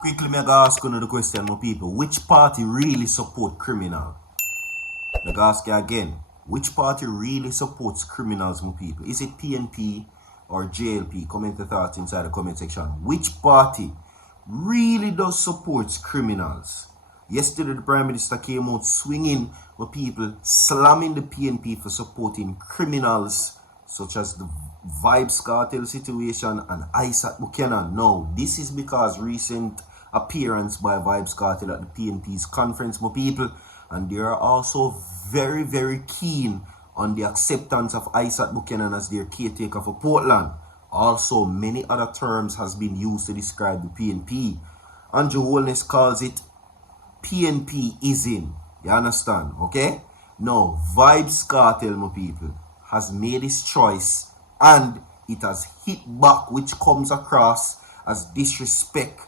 Quickly, me ask you the question, my people. Which party really support criminal? Me ask you again. Which party really supports criminals, my people? Is it PNP or JLP? Comment the thoughts inside the comment section. Which party really does support criminals? Yesterday, the Prime Minister came out swinging with people, slamming the PNP for supporting criminals such as the Vybz Kartel situation and Isaac Buchanan. No, this is because recent appearance by Vybz Kartel at the PNP's conference, my people, and they are also very, very keen on the acceptance of Isaac Buchanan as their caretaker for Portland. Also, many other terms has been used to describe the PNP. Andrew Holness calls it PNP-ism. You understand? Okay? Now, Vybz Kartel, my people, has made his choice and it has hit back, which comes across as disrespect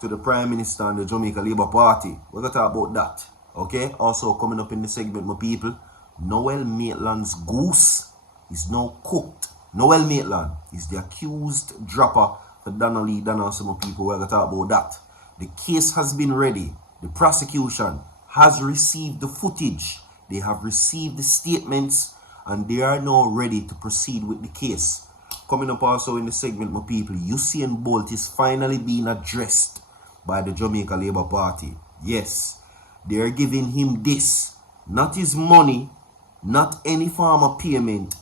to the Prime Minister and the Jamaica Labour Party. We're going to talk about that. Okay? Also, coming up in the segment, my people, Noel Maitland's goose is now cooked. Noel Maitland is the accused dropper for Donnelly Donaldson, my people. We're going to talk about that. The case has been ready. The prosecution has received the footage. They have received the statements and they are now ready to proceed with the case. Coming up also in the segment, my people, Usain Bolt is finally being addressed by the Jamaica Labour Party. Yes, they are giving him this. Not his money, not any form of payment,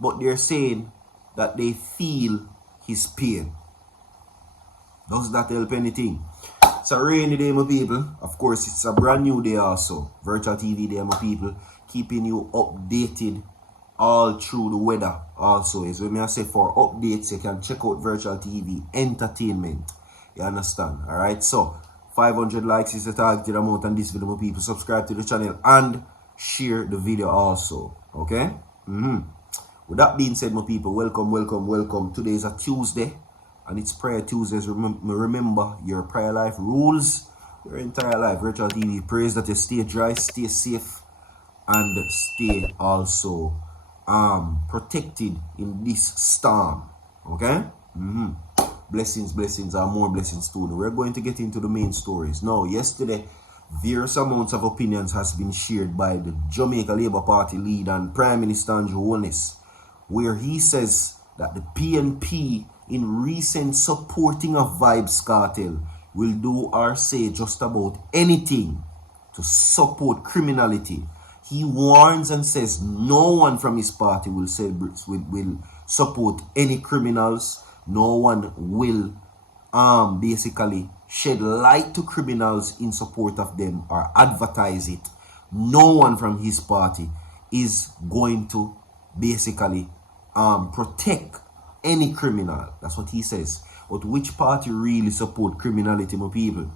but they're saying that they feel his pain. Does that help anything? It's a rainy day, my people. Of course, it's a brand new day also. Virtual TV day, my people. Keeping you updated all through the weather also. Is when I say for updates, you can check out Virtual TV Entertainment. You understand? Alright, so 500 likes is the targeted amount on this video, my people. Subscribe to the channel and share the video also. Okay? With that being said, my people, welcome, welcome, welcome. Today is a Tuesday. And it's Prayer Tuesdays. Remember your prayer life rules. Your entire life. Virtual TV prays that you stay dry, stay safe, and stay also protected in this storm. Okay? Blessings, blessings, and more blessings too. We're going to get into the main stories. Now, yesterday, various amounts of opinions has been shared by the Jamaica Labour Party leader and Prime Minister Andrew Holness, where he says that the PNP in recent supporting of Vybz Kartel will do or say just about anything to support criminality. He warns and says no one from his party will support any criminals. No one will basically shed light to criminals in support of them or advertise it. No one from his party is going to basically protect any criminal. That's what he says. But which party really support criminality, my people?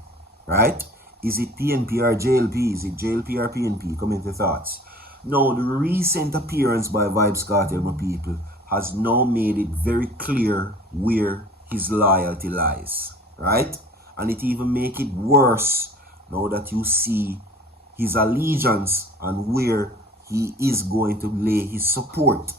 Right? Is it PNP or JLP? Is it JLP or PNP? Comment your thoughts. Now, the recent appearance by Vybz Kartel, my people, has now made it very clear where his loyalty lies. Right? And it even make it worse now that you see his allegiance and where he is going to lay his support.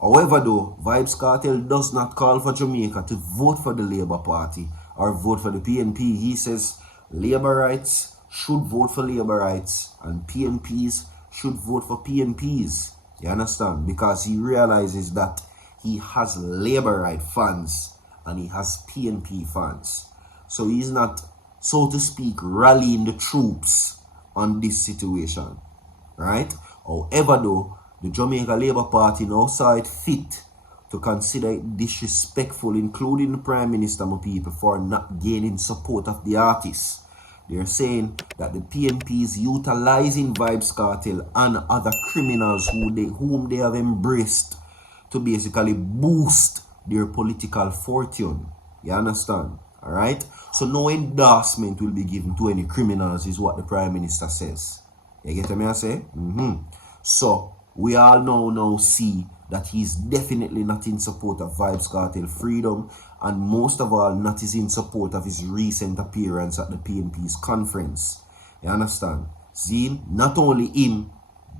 However, though, Vybz Kartel does not call for Jamaica to vote for the Labour Party or vote for the PNP. He says Labour rights should vote for Labour rights and PNPs should vote for PNPs. You understand? Because he realizes that he has Labour right fans and he has PNP fans. So he's not, so to speak, rallying the troops on this situation. Right? However, though, the Jamaica Labour Party now saw it fit to consider it disrespectful, including the Prime Minister, my people, for not gaining support of the artists. They're saying that the PNP is utilizing Vybz Kartel and other criminals whom they have embraced to basically boost their political fortune. You understand? Alright? So no endorsement will be given to any criminals is what the Prime Minister says. You get what I say? So we all now see that he's definitely not in support of Vybz Kartel freedom, and most of all not is in support of his recent appearance at the PNP's conference. You understand? See, not only him,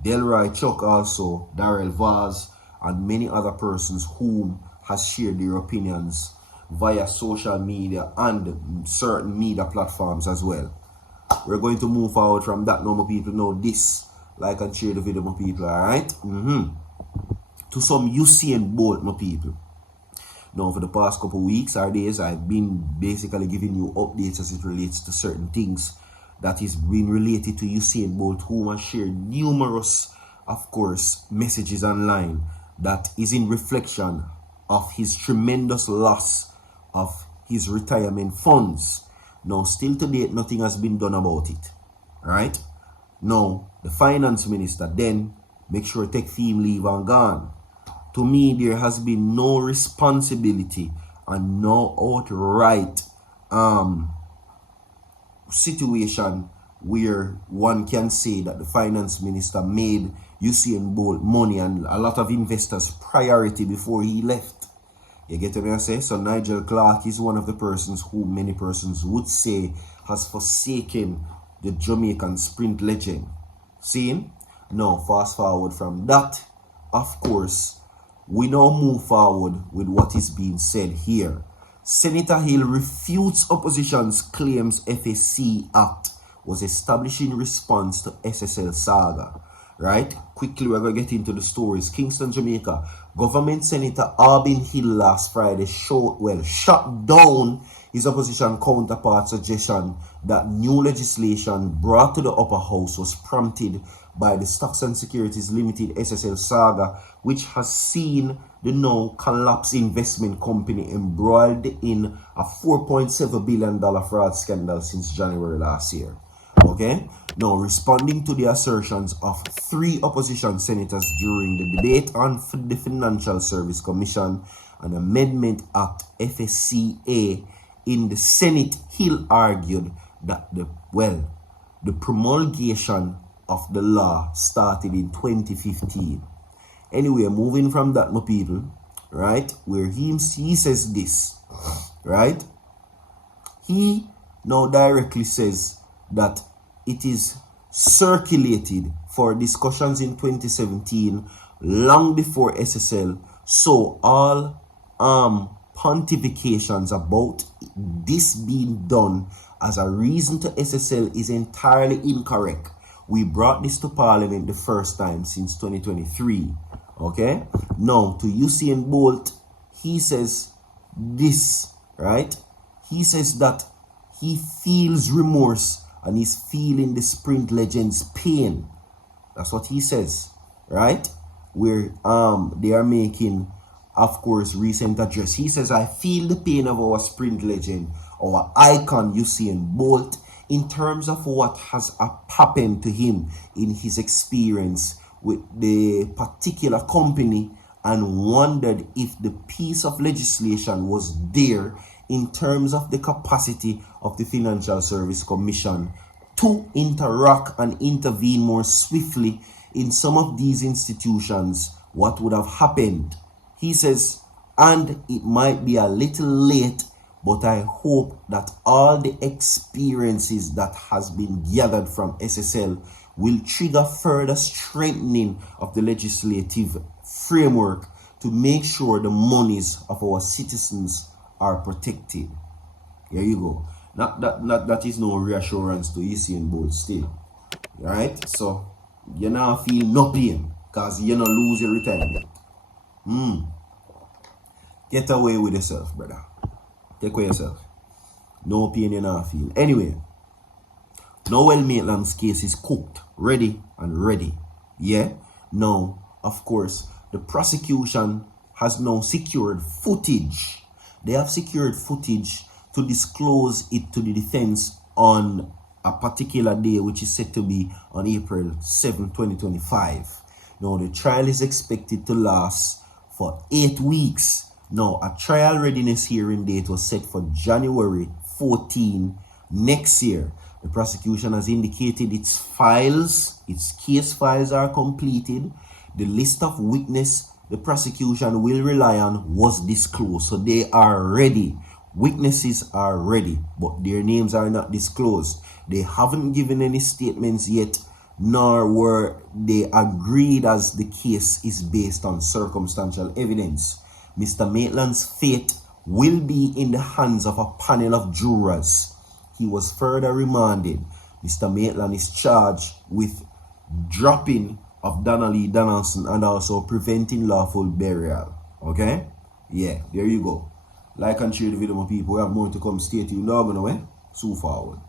Delroy Chuck also, Darrell Vaz, and many other persons whom has shared their opinions via social media and certain media platforms as well. We're going to move forward from that now, my people. Know this. Like and share the video, my people, alright? To some Usain Bolt, my people. Now, for the past couple weeks or days, I've been basically giving you updates as it relates to certain things that is being related to Usain Bolt, who has shared numerous, of course, messages online that is in reflection of his tremendous loss of his retirement funds. Now, still to date, nothing has been done about it. Alright? Now, the finance minister then make sure to take theme leave and gone. To me, there has been no responsibility and no outright situation where one can say that the finance minister made Usain Bolt money and a lot of investors priority before he left. You get what I say? So Nigel Clark is one of the persons who many persons would say has forsaken the Jamaican sprint legend. See? Now, fast forward from that, of course, we now move forward with what is being said here. Senator Hill refutes opposition's claims FSC Act was established in response to SSL saga. Right? Quickly, we're going to get into the stories. Kingston, Jamaica. Government Senator Albin Hill last Friday shut down his opposition counterpart's suggestion that new legislation brought to the upper house was prompted by the Stocks and Securities Limited SSL saga, which has seen the now collapsed investment company embroiled in a $4.7 billion fraud scandal since January last year. Okay? Now, responding to the assertions of 3 opposition senators during the debate on the Financial Service Commission and Amendment Act FSCA in the Senate, Hill argued that the promulgation of the law started in 2015. Anyway, moving from that, my people, right, where he says this, right, he now directly says that it is circulated for discussions in 2017, long before SSL, so all pontifications about this being done as a reason to SSL is entirely incorrect. We brought this to Parliament the first time since 2023. Okay? Now, to Usain Bolt, he says this, right? He says that he feels remorse and he's feeling the sprint legend's pain. That's what he says, right? Where they are making, of course, recent address. He says, I feel the pain of our sprint legend, our icon Usain Bolt, in terms of what has happened to him in his experience with the particular company, and wondered if the piece of legislation was there in terms of the capacity of the Financial Service Commission to interact and intervene more swiftly in some of these institutions, what would have happened. He says, and it might be a little late, but I hope that all the experiences that has been gathered from SSL will trigger further strengthening of the legislative framework to make sure the monies of our citizens are protected. Here you go. That is no reassurance to Usain Bolt still. Alright? So, you now feel no pain because you not lose your retirement. Get away with yourself, brother. Take away yourself. No pain you now feel. Anyway, Noel Maitland's case is cooked, ready and ready. Yeah? Now, of course, the prosecution has now secured footage. They have secured footage to disclose it to the defense on a particular day, which is set to be on April 7, 2025. Now, the trial is expected to last for 8 weeks. Now, a trial readiness hearing date was set for January 14 next year. The prosecution has indicated its case files are completed. The list of witnesses the prosecution will rely on was disclosed. So they are ready. Witnesses are ready, but their names are not disclosed. They haven't given any statements yet, nor were they agreed as the case is based on circumstantial evidence. Mr. Maitland's fate will be in the hands of a panel of jurors. He was further remanded. Mr. Maitland is charged with dropping of Donnelly Donaldson and also preventing lawful burial. Okay? Yeah, there you go. Like and share the video, my people. We have more to come. Stay tuned. Now, I'm going to win. So forward.